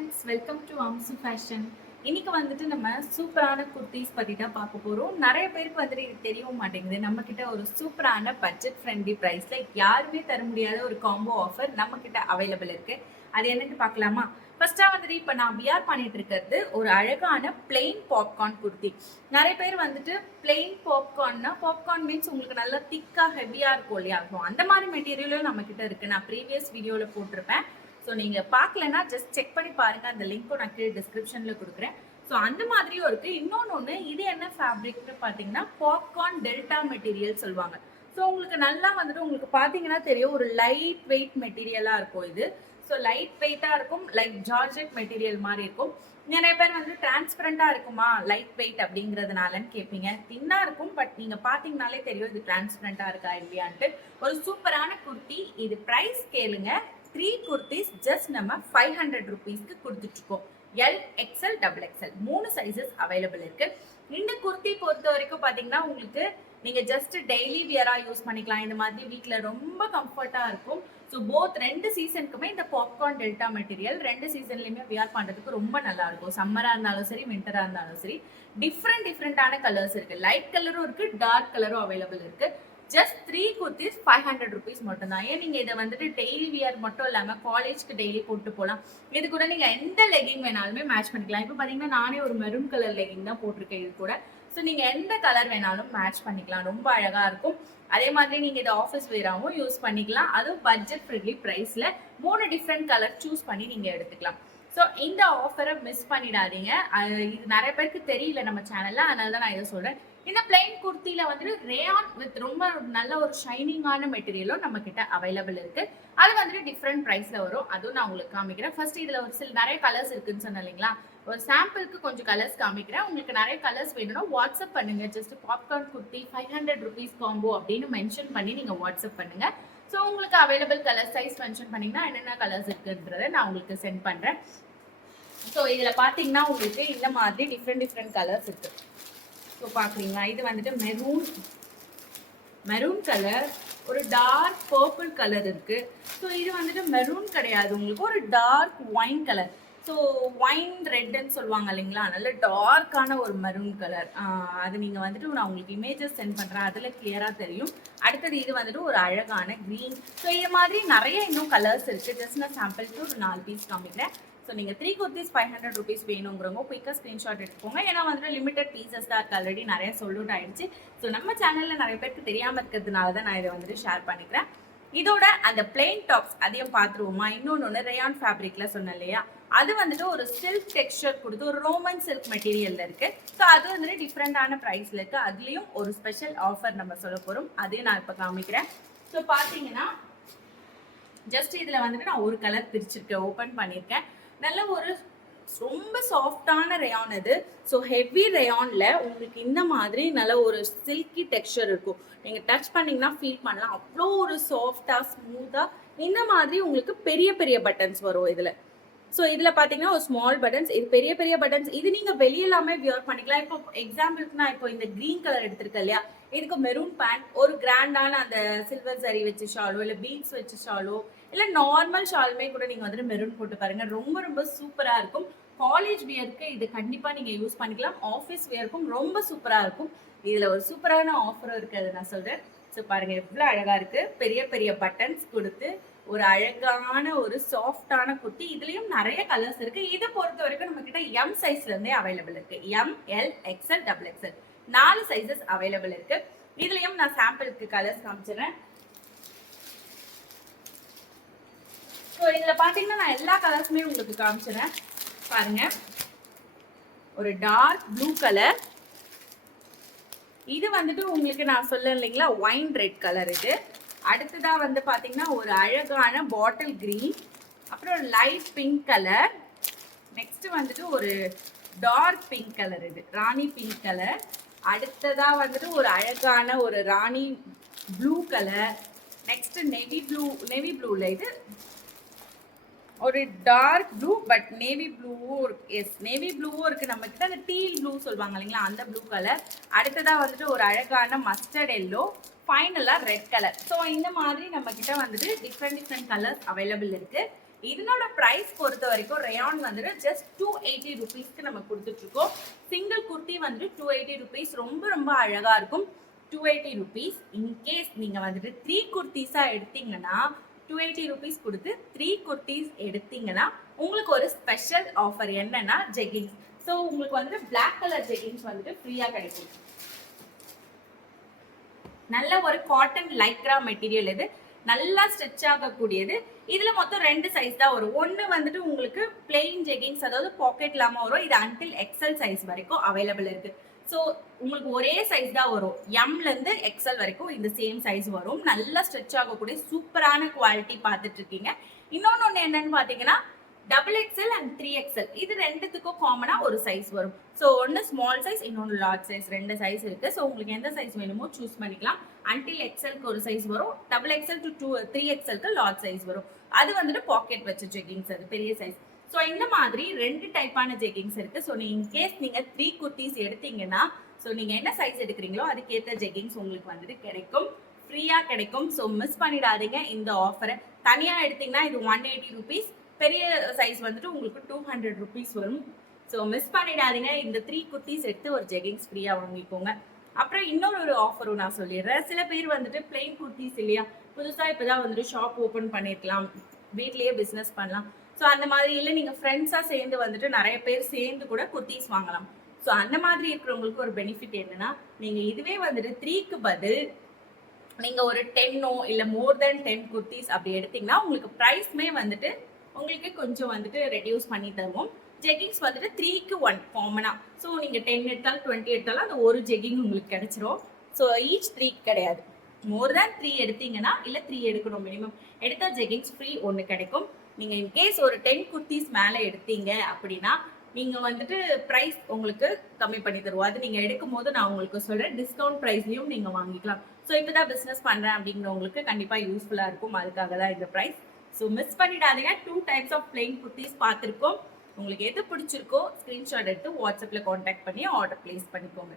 Friends, welcome to Amsu fashion. இன்னைக்கு வந்துட்டு நம்ம சூப்பரான குர்த்திஸ் பற்றி தான் பார்க்க போகிறோம். நிறைய பேருக்கு வந்துட்டு இது தெரியவும் மாட்டேங்குது. நம்மக்கிட்ட ஒரு சூப்பரான பட்ஜெட் ஃப்ரெண்ட்லி ப்ரைஸில் யாருமே தர முடியாத ஒரு காம்போ ஆஃபர் நம்மக்கிட்ட அவைலபிள் இருக்குது. அது என்னன்னு பார்க்கலாமா? ஃபர்ஸ்ட்டாக வந்துட்டு இப்போ நான் வியர் பண்ணிட்டு இருக்கிறது ஒரு அழகான பிளெயின் பாப்கார்ன் குர்த்தி. நிறைய பேர் வந்துட்டு பிளெயின் பாப்கார்ன் மீன்ஸ் உங்களுக்கு நல்லா திக்காக ஹெவியாக இருக்கும் இல்லையா? அந்த மாதிரி மெட்டீரியலும் நம்மக்கிட்ட இருக்குது. நான் ப்ரீவியஸ் வீடியோவில் போட்டிருப்பேன். ஸோ நீங்கள் பார்க்கலன்னா ஜஸ்ட் செக் பண்ணி பாருங்கள். அந்த லிங்க்கும் நான் கீழே டிஸ்கிரிப்ஷனில் கொடுக்குறேன். ஸோ அந்த மாதிரியும் இருக்குது. இன்னொன்று இது என்ன ஃபேப்ரிக்னு பார்த்தீங்கன்னா பாப்கார்ன் டெல்டா மெட்டீரியல் சொல்லுவாங்க. ஸோ உங்களுக்கு நல்லா வந்துட்டு உங்களுக்கு பார்த்தீங்கன்னா தெரியும், ஒரு லைட் வெயிட் மெட்டீரியலாக இருக்கும் இது. ஸோ லைட் வெயிட்டாக இருக்கும், லைக் ஜார்ஜெட் மெட்டீரியல் மாதிரி இருக்கும். நிறைய பேர் வந்து டிரான்ஸ்பரண்டாக இருக்குமா லைட் வெயிட் அப்படிங்கிறதுனாலன்னு கேட்பீங்க. தின்னாக இருக்கும், பட் நீங்கள் பார்த்தீங்கனாலே தெரியும் இது டிரான்ஸ்பரண்டாக இருக்கா இல்லையான்ட்டு. ஒரு சூப்பரான குர்த்தி. இது ப்ரைஸ் கேளுங்க. 3 குர்த்திஸ் ஜஸ்ட் நம்ம 500 ருபீஸ்க்கு கொடுத்துட்ருக்கோம். L, XL, double XL 3 sizes available இருக்கு. இந்த குர்த்தி பொறுத்த வரைக்கும் பார்த்தீங்கன்னா உங்களுக்கு நீங்கள் ஜஸ்ட் டெய்லி வியராக யூஸ் பண்ணிக்கலாம். இந்த மாதிரி வீட்டில் ரொம்ப கம்ஃபர்ட்டாக இருக்கும். ஸோ போத் 2 சீசனுக்குமே இந்த பாப்கார்ன் டெல்டா மெட்டீரியல் 2 சீசன்லையுமே வியர் பண்ணுறதுக்கு ரொம்ப நல்லா இருக்கும். சம்மராக இருந்தாலும் சரி, வின்டராக இருந்தாலும் சரி. டிஃப்ரெண்டான கலர்ஸ் இருக்குது. லைட் கலரும் இருக்குது, டார்க் கலரும் அவைலபிள் இருக்குது. ஜஸ்ட் 3 குர்த்திஸ் 500 ருபீஸ் மட்டும் தான். ஏன் நீங்கள் இதை வந்துட்டு டெய்லி வியர் மட்டும் இல்லாமல் காலேஜ்க்கு டெய்லி போட்டு போகலாம். இது கூட நீங்கள் எந்த லெகிங் வேணாலுமே மேட்ச் பண்ணிக்கலாம். இப்போ பார்த்தீங்கன்னா நானே ஒரு மெரூன் கலர் லெகிங் தான் போட்டிருக்கேன் இது கூட. ஸோ நீங்கள் எந்த கலர் வேணாலும் மேட்ச் பண்ணிக்கலாம். ரொம்ப அழகாக இருக்கும். அதே மாதிரி நீங்கள் இதை ஆஃபீஸ் வேராகவும் யூஸ் பண்ணிக்கலாம். அதுவும் பட்ஜெட் ஃப்ரெண்ட்லி ப்ரைஸில் 3 டிஃப்ரெண்ட் கலர் சூஸ் பண்ணி நீங்கள் எடுத்துக்கலாம். ஸோ இந்த ஆஃபரை மிஸ் பண்ணிடாதீங்க. இது நிறைய பேருக்கு தெரியல நம்ம சேனலில், அதனால தான் நான் இதை சொல்கிறேன். இந்த பிளைன் குர்த்தியில் வந்துட்டு ரேயான் வித் ரொம்ப நல்ல ஒரு ஷைனிங்கான மெட்டீரியலும் நம்ம கிட்ட அவைலபிள் இருக்கு. அது வந்துட்டு டிஃப்ரெண்ட் ப்ரைஸில் வரும். அதுவும் நான் உங்களுக்கு காமிக்கிறேன். ஃபர்ஸ்ட் இதில் ஒரு சில நிறைய கலர்ஸ் இருக்குன்னு சொன்னேன் இல்லைங்களா? ஒரு சாம்பிளுக்கு கொஞ்சம் கலர்ஸ் காமிக்கிறேன். உங்களுக்கு நிறைய கலர்ஸ் வேணும்னா வாட்ஸ்அப் பண்ணுங்க. Just popcorn kurti 500 rupees combo அப்படின்னு மென்ஷன் பண்ணி நீங்கள் வாட்ஸ்அப் பண்ணுங்க. ஸோ உங்களுக்கு அவைலபிள் கலர் சைஸ் மென்ஷன் பண்ணிங்கன்னா என்னென்ன கலர்ஸ் இருக்குன்றதை நான் உங்களுக்கு சென்ட் பண்ணுறேன். ஸோ இதில் பார்த்தீங்கன்னா உங்களுக்கு இந்த மாதிரி டிஃப்ரெண்ட் கலர்ஸ் இருக்குது. ஸோ பார்க்குறீங்களா? இது வந்துட்டு மெரூன் கலர், ஒரு டார்க் பர்பிள் கலர் இருக்குது. ஸோ இது வந்துட்டு மெரூன் கிடையாது, உங்களுக்கு ஒரு dark wine colour. So wine ரெட்டுன்னு சொல்லுவாங்க இல்லைங்களா? நல்ல டார்க்கான ஒரு மெரூன் கலர். அது நீங்கள் வந்துட்டு நான் உங்களுக்கு இமேஜஸ் சென்ட் பண்ணுறேன், அதில் கிளியராக தெரியும். அடுத்தது இது வந்துட்டு ஒரு அழகான க்ரீன். ஸோ இது மாதிரி நிறைய இன்னும் கலர்ஸ் இருக்குது. ஜஸ்ட் நான் சாம்பிளுக்கு ஒரு 4 பீஸ் காமிக்கிறேன். ஸோ நீங்கள் 3 குர்த்திஸ் 500 ருபீஸ் வேணுங்கிறவங்க குயிக்காக ஸ்க்ரீன்ஷாட் எடுத்துக்கோங்க. ஏன்னா வந்துட்டு லிமிடெட் பீசஸ் தான் இருக்குது. ஆல்ரெடி நிறைய சொல்லிட்டு ஆயிடுச்சு. ஸோ நம்ம சேனலில் நிறைய பேருக்கு தெரியாமல் இருக்கிறதுனால தான் நான் இதை வந்துட்டு ஷேர் பண்ணிக்கிறேன். இதோட அந்த பிளெயின் டாப்ஸ் அதையும் பார்த்துருவோமா? இன்னொன்று ரேயான் ஃபேப்ரிக்கில் சொன்னேன் இல்லையா? அது வந்துட்டு ஒரு சில்க் டெக்ஸ்சர் கொடுத்து ஒரு ரோமன் சில்க் மெட்டீரியலில் இருக்குது. ஸோ அது வந்துட்டு டிஃப்ரெண்டான ப்ரைஸில் இருக்குது. அதுலேயும் ஒரு ஸ்பெஷல் ஆஃபர் நம்ம சொல்ல போகிறோம். அதையும் நான் இப்போ காமிக்கிறேன். ஸோ பார்த்தீங்கன்னா ஜஸ்ட் இதில் வந்துட்டு நான் ஒரு கலர் பிரிச்சிருக்கேன், ஓப்பன் பண்ணியிருக்கேன். நல்ல ஒரு ரொம்ப சாஃப்டான ரேயான் இது. ஸோ ஹெவி ரேயானில் உங்களுக்கு இந்த மாதிரி நல்ல ஒரு சில்கி டெக்ஸ்சர் இருக்கும். நீங்கள் டச் பண்ணிங்கன்னா ஃபீல் பண்ணலாம். அவ்வளோ ஒரு சாஃப்டாக ஸ்மூத்தாக இந்த மாதிரி உங்களுக்கு பெரிய பட்டன்ஸ் வரும் இதில். ஸோ இதில் பார்த்தீங்கன்னா ஒரு ஸ்மால் பட்டன்ஸ், இது பெரிய பட்டன்ஸ். இது நீங்கள் வெளியெல்லாமே வியர் பண்ணிக்கலாம். இப்போ எக்ஸாம்பிளுக்கு நான் இப்போ இந்த க்ரீன் கலர் எடுத்திருக்கேன் இல்லையா? இதுக்கு மெரூன் பேண்ட், ஒரு கிராண்டான அந்த சில்வர் சரி வச்ச ஷாலோ இல்லை பீட்ஸ் வச்ச ஷாலோ இல்லை நார்மல் ஷாலுமே கூட நீங்கள் வந்துட்டு மெரூன் போட்டு பாருங்கள். ரொம்ப சூப்பராக இருக்கும். காலேஜ் வியருக்கு இது கண்டிப்பாக நீங்கள் யூஸ் பண்ணிக்கலாம். ஆஃபீஸ் வியருக்கும் ரொம்ப சூப்பராக இருக்கும். இதில் ஒரு சூப்பரான ஆஃபரும் இருக்குது, அதை நான் சொல்கிறேன். ஸோ பாருங்கள் எவ்வளோ அழகாக இருக்குது. பெரிய பட்டன்ஸ் கொடுத்து ஒரு அழகான ஒரு சாஃப்டான குர்த்தி. இதுலேயும் நிறைய கலர்ஸ் இருக்குது. இதை பொறுத்த வரைக்கும் நம்மக்கிட்ட எம் சைஸ்லேருந்தே அவைலபிள் இருக்குது. M, L, XL, double XL 4 sizes available இருக்குது. இதுலேயும் நான் சாம்பிளுக்கு கலர்ஸ் காமிச்சிடுறேன். ஸோ இதில் பார்த்தீங்கன்னா நான் எல்லா கலர்ஸுமே உங்களுக்கு காமிச்சிடுறேன். பாருங்க, ஒரு டார்க் ப்ளூ கலர். இது வந்துட்டு உங்களுக்கு நான் சொல்ல இல்லைங்களா, ஒயின் ரெட் கலர். இது அடுத்ததா வந்து பார்த்தீங்கன்னா ஒரு அழகான பாட்டில் கிரீன், அப்புறம் லைட் பிங்க் கலர். நெக்ஸ்ட் வந்துட்டு ஒரு டார்க் பிங்க் கலர், இது ராணி பிங்க் கலர். அடுத்ததா வந்துட்டு ஒரு அழகான ஒரு ராணி ப்ளூ கலர். நெக்ஸ்ட் நேவி ப்ளூல இது ஒரு டார்க் ப்ளூ, பட் நேவி ப்ளூவும் இருக்கு. எஸ், நேவி ப்ளூவும் இருக்குது நம்மக்கிட்ட. அந்த டீல் ப்ளூ சொல்லுவாங்க இல்லைங்களா, அந்த ப்ளூ கலர். அடுத்ததாக வந்துட்டு ஒரு அழகான மஸ்டர்ட் எல்லோ, ஃபைனலாக ரெட் கலர். ஸோ இந்த மாதிரி நம்மக்கிட்ட வந்துட்டு டிஃப்ரெண்ட் கலர்ஸ் அவைலபிள் இருக்குது. இதனோட பிரைஸ் பொறுத்த வரைக்கும் ரயான் வந்துட்டு ஜஸ்ட் 280 ருபீஸ்க்கு நம்ம கொடுத்துட்டு இருக்கோம். சிங்கிள் குர்த்தி வந்துட்டு 280 ருபீஸ். ரொம்ப ரொம்ப அழகா இருக்கும். 280 ருபீஸ். இன்கேஸ் நீங்க வந்துட்டு 3 குர்த்திஸா எடுத்தீங்கன்னா 280 ருபீஸ் கொடுத்து 3 குர்த்திஸ் எடுத்தீங்கன்னா உங்களுக்கு ஒரு ஸ்பெஷல் ஆஃபர் என்னன்னா ஜெகின்ஸ். ஸோ உங்களுக்கு வந்து பிளாக் கலர் ஜெகின்ஸ் வந்துட்டு ஃப்ரீயா கிடைக்கும். நல்ல ஒரு காட்டன் லைக்ரா மெட்டீரியல், இது நல்லா ஸ்ட்ரெச் ஆகக்கூடியது. இதுல மொத்தம் 2 சைஸ் தான் வரும். ஒன்னு வந்துட்டு உங்களுக்கு பிளெயின் ஜெகின்ஸ், அதாவது பாக்கெட் இல்லாம வரும். இது அன்டில் எக்ஸல் சைஸ் வரைக்கும் அவைலபிள் இருக்கு. ஸோ உங்களுக்கு ஒரே சைஸ் தான் வரும். எம்ல இருந்து எக்ஸல் வரைக்கும் இந்த சேம் சைஸ் வரும். நல்லா ஸ்ட்ரெச் ஆகக்கூடிய சூப்பரான குவாலிட்டி பார்த்துட்டு இருக்கீங்க. இன்னொன்னு என்னன்னு பாத்தீங்கன்னா XXL அண்ட் 3XL இது ரெண்டுத்துக்கும் காமனா ஒரு சைஸ் வரும். ஸோ ஒன்னு ஸ்மால் சைஸ், இன்னொன்னு லார்ஜ் சைஸ், 2 சைஸ் இருக்கு. ஸோ உங்களுக்கு எந்த சைஸ் வேணுமோ சூஸ் பண்ணிக்கலாம். அன்டில் எக்ஸலுக்கு ஒரு சைஸ் வரும். XXL டு 3XLக்கு லார்ஜ் சைஸ் வரும். அது வந்துட்டு பாக்கெட் வச்ச ஜெகிங்ஸ், அது பெரிய சைஸ். ஸோ இந்த மாதிரி 2 டைப்பான ஜெகிங்ஸ் இருக்கு. ஸோ இன்கேஸ் நீங்க 3 குர்த்திஸ் எடுத்தீங்கன்னா ஸோ நீங்க என்ன சைஸ் எடுக்கிறீங்களோ அதுக்கேற்ற ஜெகிங்ஸ் உங்களுக்கு வந்துட்டு கிடைக்கும், ஃப்ரீயா கிடைக்கும். ஸோ மிஸ் பண்ணிடாதீங்க இந்த ஆஃபரை. தனியா எடுத்தீங்கன்னா இது 180 ருபீஸ், பெரிய சைஸ் வந்துட்டு உங்களுக்கு 200 ருபீஸ் வரும். ஸோ மிஸ் பண்ணிடாதீங்க. இந்த 3 குர்த்திஸ் எடுத்து ஒரு ஜெகிங்ஸ் ஃப்ரீயா வாங்கிக்கோங்க. அப்புறம் இன்னொரு ஆஃபரும் நான் சொல்லிடுறேன். சில பேர் வந்துட்டு பிளெயின் குர்த்திஸ் இல்லையா, புதுசா இப்பதான் வந்துட்டு ஷாப் ஓபன் பண்ணிருக்கலாம், வீட்லயே பிசினஸ் பண்ணலாம். ஸோ அந்த மாதிரி இல்லை, நீங்க ஃப்ரெண்ட்ஸா சேர்ந்து வந்துட்டு நிறைய பேர் சேர்ந்து கூட குர்த்திஸ் வாங்கலாம். ஸோ அந்த மாதிரி இருக்கிறவங்களுக்கு ஒரு பெனிஃபிட் என்னன்னா, நீங்க இதுவே வந்துட்டு 3க்கு பதில் நீங்க ஒரு 10 இல்ல மோர் தென் 10 குர்த்திஸ் அப்படி எடுத்தீங்கன்னா உங்களுக்கு பிரைஸ்மே வந்துட்டு உங்களுக்கு கொஞ்சம் வந்துட்டு ரெடியூஸ் பண்ணி தருவோம். ஜெகிங்ஸ் வந்துட்டு 3க்கு 1 காமனா. ஸோ நீங்க 10 எடுத்தாலும் 20 எடுத்தாலும் அந்த ஒரு ஜெகிங் உங்களுக்கு கிடைச்சிரும். ஸோ ஈச் 3 கிடையாது, மோர் தேன் 3 எடுத்தீங்கன்னா இல்ல 3 எடுக்கணும் மினிமம் எடுத்தா ஜெகிங்ஸ் ஃப்ரீ 1 கிடைக்கும். நீங்க இன்கேஸ் ஒரு 10 குர்த்திஸ் மேல எடுத்தீங்க அப்படின்னா நீங்க வந்துட்டு பிரைஸ் உங்களுக்கு கம்மி பண்ணி தருவோம். அது நீங்க எடுக்கும் போது நான் உங்களுக்கு சொல்றேன், டிஸ்கவுண்ட் பிரைஸ்லயும் நீங்க வாங்கிக்கலாம். ஸோ இப்பதான் பிசினஸ் பண்றேன் அப்படிங்கிறவங்களுக்கு கண்டிப்பா யூஸ்ஃபுல்லா இருக்கும். அதுக்காக தான் இந்த பிரைஸ். ஸோ மிஸ் பண்ணிடாதீங்க. 2 டைப்ஸ் ஆஃப் பிளெயின் குர்த்திஸ் பார்த்துருக்கோம். உங்களுக்கு எது பிடிச்சிருக்கோ ஸ்கிரீன்ஷாட் எடுத்து வாட்ஸ்அப்ல கான்டாக்ட் பண்ணி ஆர்டர் பிளேஸ் பண்ணிக்கோங்க.